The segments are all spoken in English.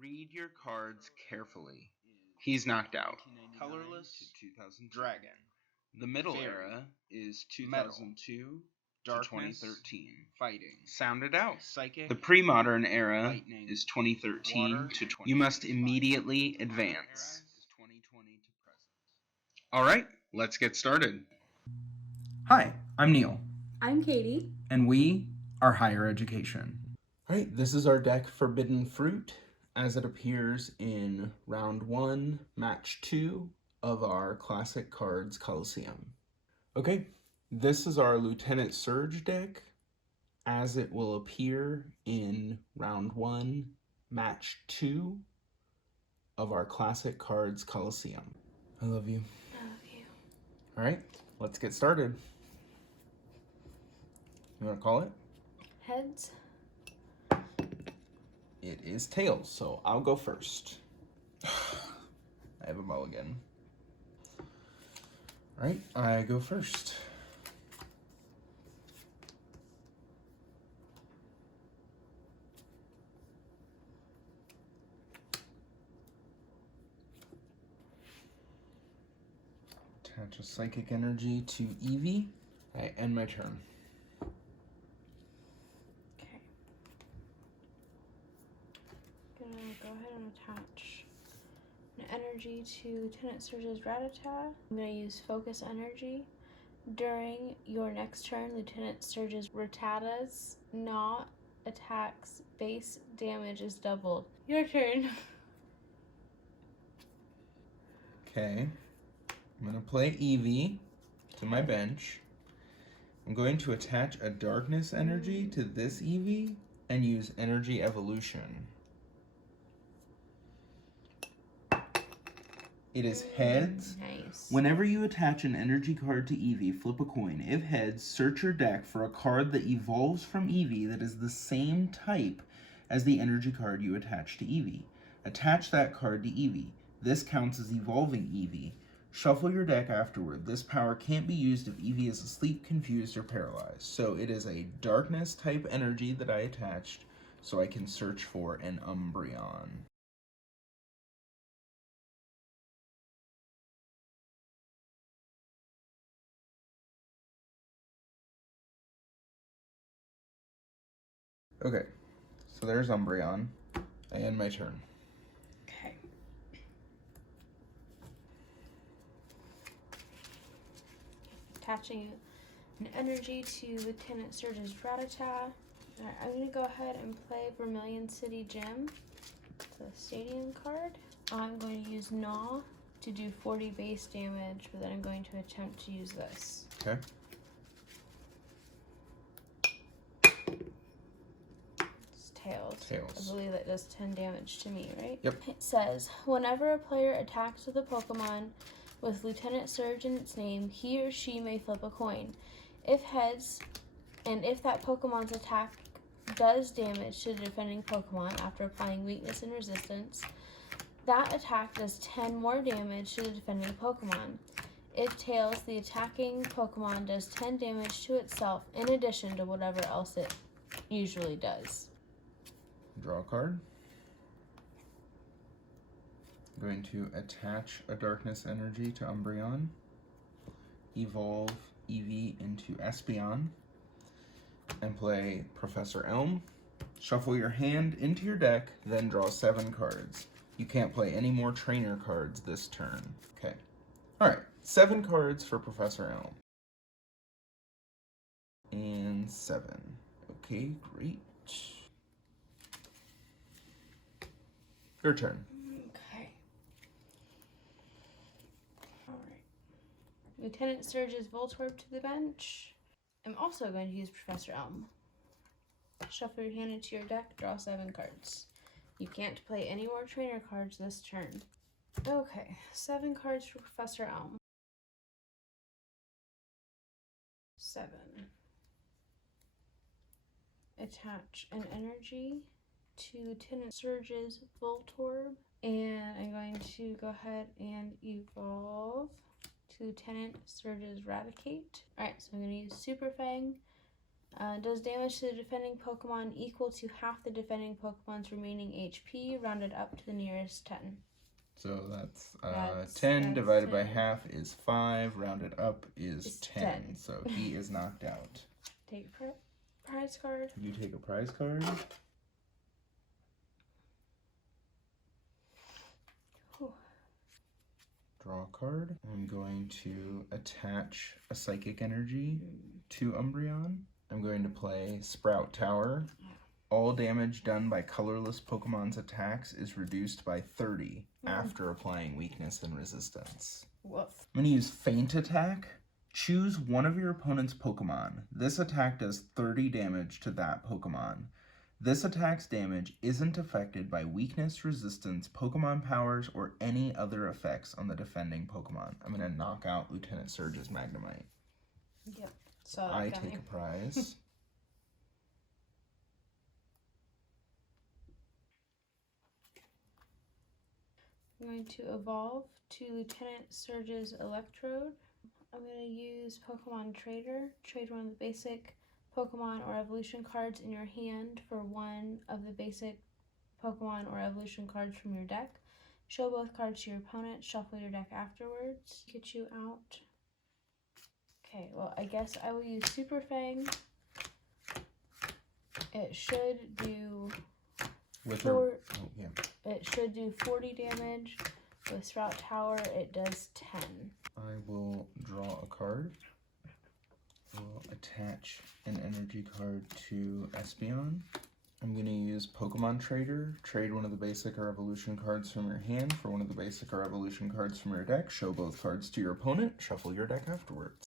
Read your cards carefully. He's knocked out. Colorless, Dragon. The middle era is 2002 to 2013. Fighting. Sound it out. Psychic. The pre-modern era Lightning. is 2013 Water. to 20. You must immediately advance. Is 2020 to present. All right, let's get started. Hi, I'm Neil. I'm Katie. And we are Higher Education. All right, this is our deck Forbidden Fruit as it appears in round 1, match 2 of our classic Cards Colosseum. Okay, this is our Lieutenant Surge deck as it will appear in round 1, match 2 of our classic Cards Colosseum. I love you. I love you. All right, let's get started. You want to call it? Heads. It is tails, so I'll go first. I have a mulligan. All right, I go first. Attach a psychic energy to Eevee. I end my turn. Go ahead and attach an energy to Lieutenant Surge's Rattata. I'm going to use Focus Energy. During your next turn, Lieutenant Surge's Rattata's Gnaw attacks base damage is doubled. Your turn. Okay, I'm going to play Eevee to my bench. I'm going to attach a darkness energy to this Eevee and use Energy Evolution. It is heads. Nice. Whenever you attach an energy card to Eevee, flip a coin. If heads, search your deck for a card that evolves from Eevee that is the same type as the energy card you attach to Eevee. Attach that card to Eevee. This counts as evolving Eevee. Shuffle your deck afterward. This power can't be used if Eevee is asleep, confused, or paralyzed. So it is a darkness type energy that I attached so I can search for an Umbreon. Okay, so there's Umbreon. I end my turn. Okay. Attaching an energy to Lieutenant Surge's Rattata. I'm going to go ahead and play Vermilion City Gym, the stadium card. I'm going to use Gnaw to do 40 base damage, but then I'm going to attempt to use this. Okay. Tails. Tails. I believe that does 10 damage to me, right? Yep. It says, whenever a player attacks with a Pokemon with Lieutenant Surge in its name, he or she may flip a coin. If heads, and if that Pokemon's attack does damage to the defending Pokemon after applying weakness and resistance, that attack does 10 more damage to the defending Pokemon. If tails, the attacking Pokemon does 10 damage to itself in addition to whatever else it usually does. Draw a card. I'm going to attach a darkness energy to Umbreon. Evolve Eevee into Espeon. And play Professor Elm. Shuffle your hand into your deck, then draw 7 cards. You can't play any more trainer cards this turn. Okay. Alright, 7 cards for Professor Elm. And 7. Okay, great. Your turn. Okay. Alright. Lieutenant Surge's Voltorb to the bench. I'm also going to use Professor Elm. Shuffle your hand into your deck, draw 7 cards. You can't play any more trainer cards this turn. Okay, 7 cards for Professor Elm. 7. Attach an energy to Lieutenant Surge's Voltorb, and I'm going to go ahead and evolve to Lieutenant Surge's Raticate. Alright, so I'm going to use Super Fang Does damage to the defending Pokemon equal to half the defending Pokemon's remaining HP, rounded up to the nearest 10? So that's 10 divided by half is 5, rounded up is 10. So he is knocked out. Take a prize card. You take a prize card. Whew. Draw a card. I'm going to attach a Psychic Energy to Umbreon. I'm going to play Sprout Tower. All damage done by colorless Pokemon's attacks is reduced by 30 after applying weakness and resistance. Woof. I'm going to use Feint Attack. Choose one of your opponent's Pokemon. This attack does 30 damage to that Pokemon. This attack's damage isn't affected by weakness, resistance, Pokemon powers, or any other effects on the defending Pokemon. I'm going to knock out Lieutenant Surge's Magnemite. Yep. So I take a prize. I'm going to evolve to Lieutenant Surge's Electrode. I'm going to use Pokemon Trader. Trade one of the basic Pokemon or evolution cards in your hand for one of the basic Pokemon or evolution cards from your deck. Show both cards to your opponent. Shuffle your deck afterwards. Get you out. Okay, well, I guess I will use Super Fang. It should do It should do 40 damage. With Sprout Tower, it does 10. I will draw a card. We'll attach an energy card to Espeon. I'm going to use Pokemon Trader. Trade one of the basic or evolution cards from your hand for one of the basic or evolution cards from your deck. Show both cards to your opponent. Shuffle your deck afterwards.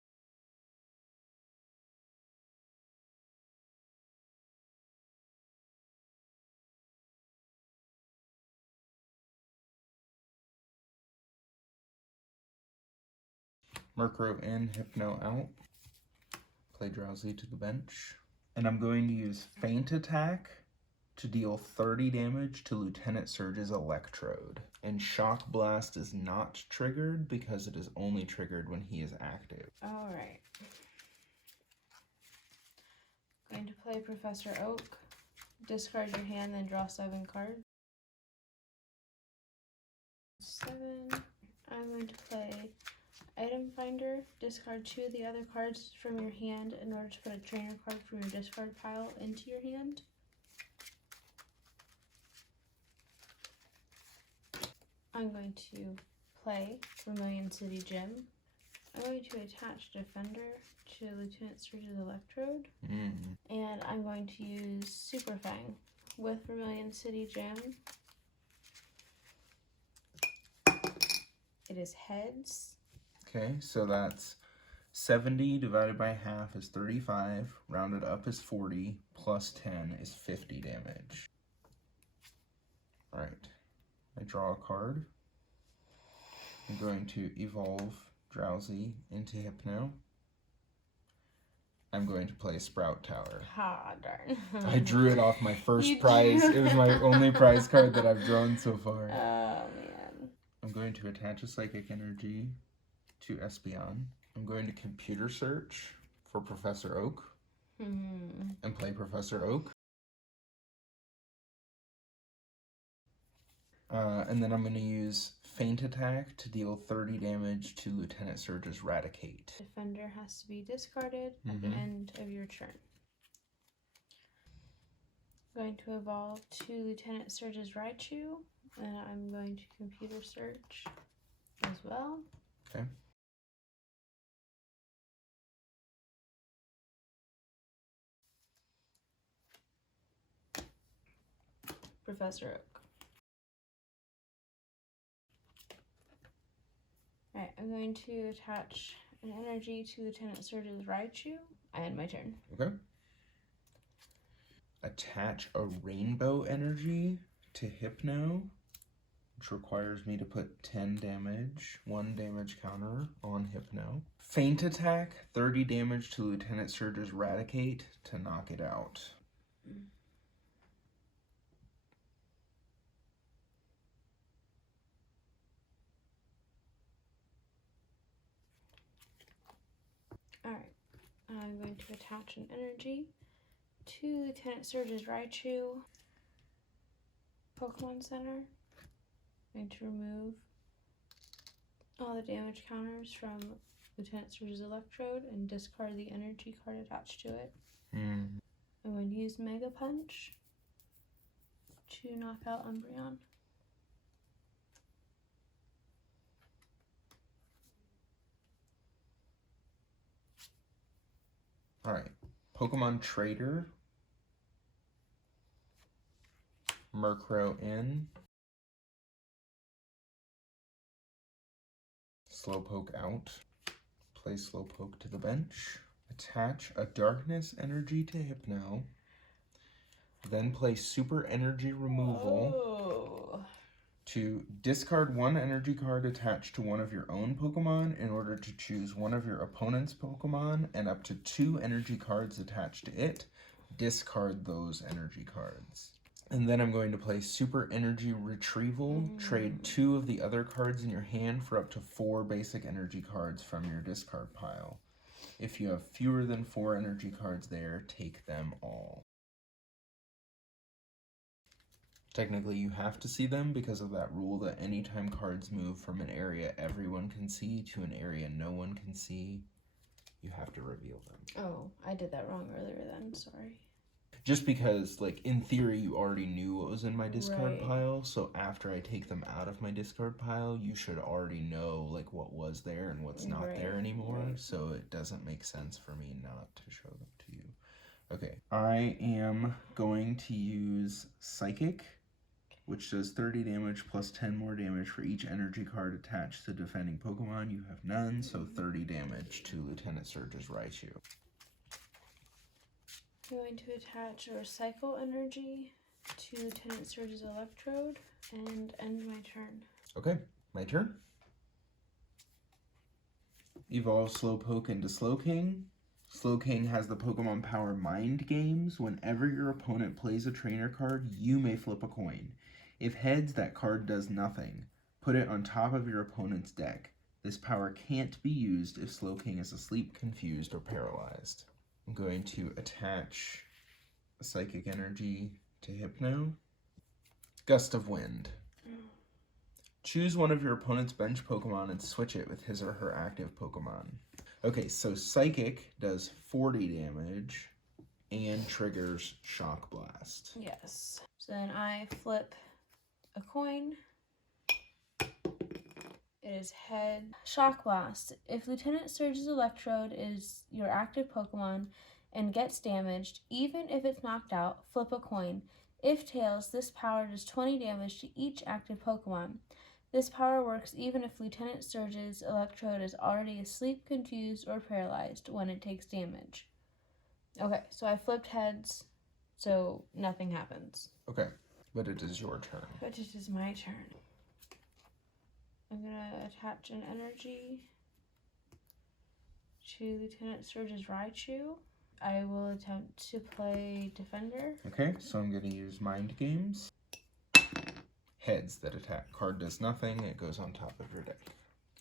Murkrow in, Hypno out. Play Drowsy to the bench. And I'm going to use Feint Attack to deal 30 damage to Lieutenant Surge's Electrode. And Shock Blast is not triggered because it is only triggered when he is active. Alright. Going to play Professor Oak. Discard your hand, then draw 7 cards. 7. I'm going to play Item Finder. Discard 2 of the other cards from your hand in order to put a trainer card from your discard pile into your hand. I'm going to play Vermilion City Gym. I'm going to attach Defender to Lieutenant Surge's Electrode. And I'm going to use Super Fang with Vermilion City Gym. It is heads. Okay, so that's 70 divided by half is 35, rounded up is 40, plus 10 is 50 damage. Alright, I draw a card. I'm going to evolve Drowsy into Hypno. I'm going to play Sprout Tower. Ah, darn. I drew it off my first prize. It was my only prize card that I've drawn so far. Oh, man. I'm going to attach a Psychic Energy to Espeon. I'm going to Computer Search for Professor Oak and play Professor Oak. And then I'm going to use Feint Attack to deal 30 damage to Lieutenant Surge's Raticate. Defender has to be discarded at the end of your turn. I'm going to evolve to Lieutenant Surge's Raichu, and I'm going to Computer Search as well. Okay. Professor Oak. Alright, I'm going to attach an energy to Lieutenant Surge's Raichu. I end my turn. Okay. Attach a Rainbow Energy to Hypno, which requires me to put 10 damage, 1 damage counter on Hypno. Feint Attack, 30 damage to Lieutenant Surge's Raticate to knock it out. Alright, I'm going to attach an energy to Lieutenant Surge's Raichu Pokemon Center. I'm going to remove all the damage counters from Lieutenant Surge's Electrode and discard the energy card attached to it. I'm going to use Mega Punch to knock out Umbreon. Alright, Pokemon Trader, Murkrow in, Slowpoke out, play Slowpoke to the bench, attach a Darkness Energy to Hypno, then play Super Energy Removal to discard one energy card attached to one of your own Pokemon in order to choose one of your opponent's Pokemon and up to 2 energy cards attached to it. Discard those energy cards. And then I'm going to play Super Energy Retrieval. Trade 2 of the other cards in your hand for up to 4 basic energy cards from your discard pile. If you have fewer than 4 energy cards there, take them all. Technically, you have to see them because of that rule that anytime cards move from an area everyone can see to an area no one can see, you have to reveal them. Oh, I did that wrong earlier then, sorry. Just because, like, in theory, you already knew what was in my discard Right. pile, so after I take them out of my discard pile, you should already know, like, what was there and what's not there anymore, so it doesn't make sense for me not to show them to you. Okay, I am going to use Psychic, which does 30 damage plus 10 more damage for each energy card attached to defending Pokemon. You have none, so 30 damage to Lieutenant Surge's Raichu. I'm going to attach a Recycle Energy to Lieutenant Surge's Electrode and end my turn. Okay, my turn. Evolve Slowpoke into Slowking. Slowking has the Pokemon power Mind Games. Whenever your opponent plays a trainer card, you may flip a coin. If heads, that card does nothing. Put it on top of your opponent's deck. This power can't be used if Slowking is asleep, confused, or paralyzed. I'm going to attach a Psychic Energy to Hypno. Gust of Wind. Choose one of your opponent's bench Pokemon and switch it with his or her active Pokemon. Okay, so Psychic does 40 damage and triggers Shock Blast. Yes. So then I flip a coin. It is head. Shock Blast. If Lieutenant Surge's Electrode is your active Pokemon and gets damaged, even if it's knocked out, flip a coin. If tails, this power does 20 damage to each active Pokemon. This power works even if Lieutenant Surge's Electrode is already asleep, confused, or paralyzed when it takes damage. Okay, so I flipped heads, so nothing happens. Okay, but it is your turn. But it is my turn. I'm going to attach an energy to Lieutenant Surge's Raichu. I will attempt to play Defender. Okay, so I'm going to use Mind Games. Heads that attack. Card does nothing, it goes on top of your deck.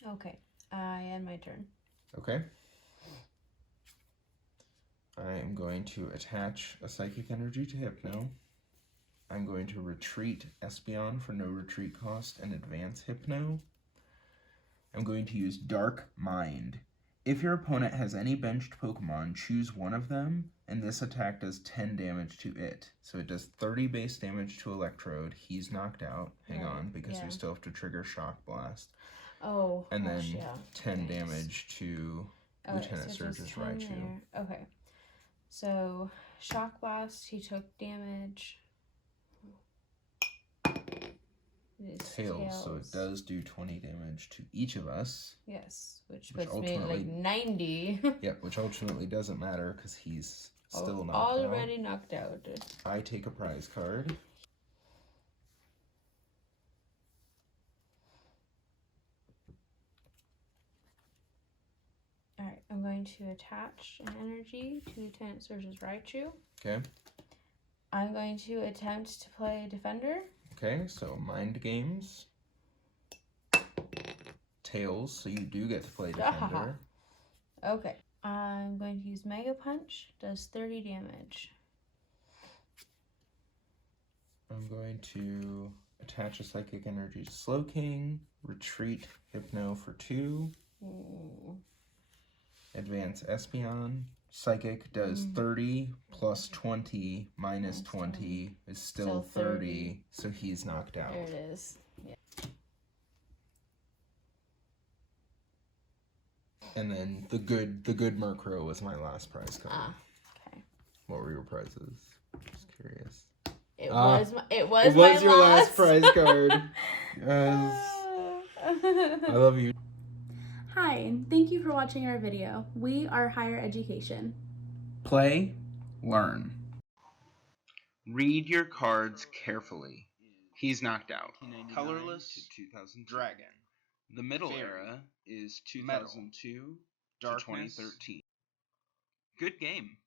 Okay, I end my turn. Okay. I am going to attach a Psychic Energy to Hypno. I'm going to retreat Espeon for no retreat cost and advance Hypno. I'm going to use Dark Mind. If your opponent has any benched Pokemon, choose one of them, and this attack does 10 damage to it. So it does 30 base damage to Electrode. He's knocked out. Hang on, because we still have to trigger Shock Blast. Oh, and gosh, then 10 damage to Lieutenant Surge's Raichu. Okay. So, Shock Blast, he took damage. Tails, so it does do 20 damage to each of us. Yes, which puts me at like 90. Yeah, which ultimately doesn't matter because he's still knocked already knocked out. I take a prize card. Alright, I'm going to attach an energy to Lieutenant Surge's Raichu. Okay. I'm going to attempt to play Defender. Okay, so Mind Games. Tails, so you do get to play Defender. Okay. I'm going to use Mega Punch. Does 30 damage. I'm going to attach a Psychic Energy to Slowking, retreat Hypno for 2, advance Espeon. Psychic does 30 plus 20 minus 20 is still 30, so he's knocked out. There it is. Yeah. And then the good Murkrow was my last prize card. Ah, okay. What were your prizes? Just curious. It was my your last prize card. Yes. I love you. Hi, and thank you for watching our video. We are Higher Education. Play, learn. Read your cards carefully. He's knocked out. Colorless to 2000 Dragon. The middle Fairy. era is Metal. 2002 to Darkness. 2013. Good game.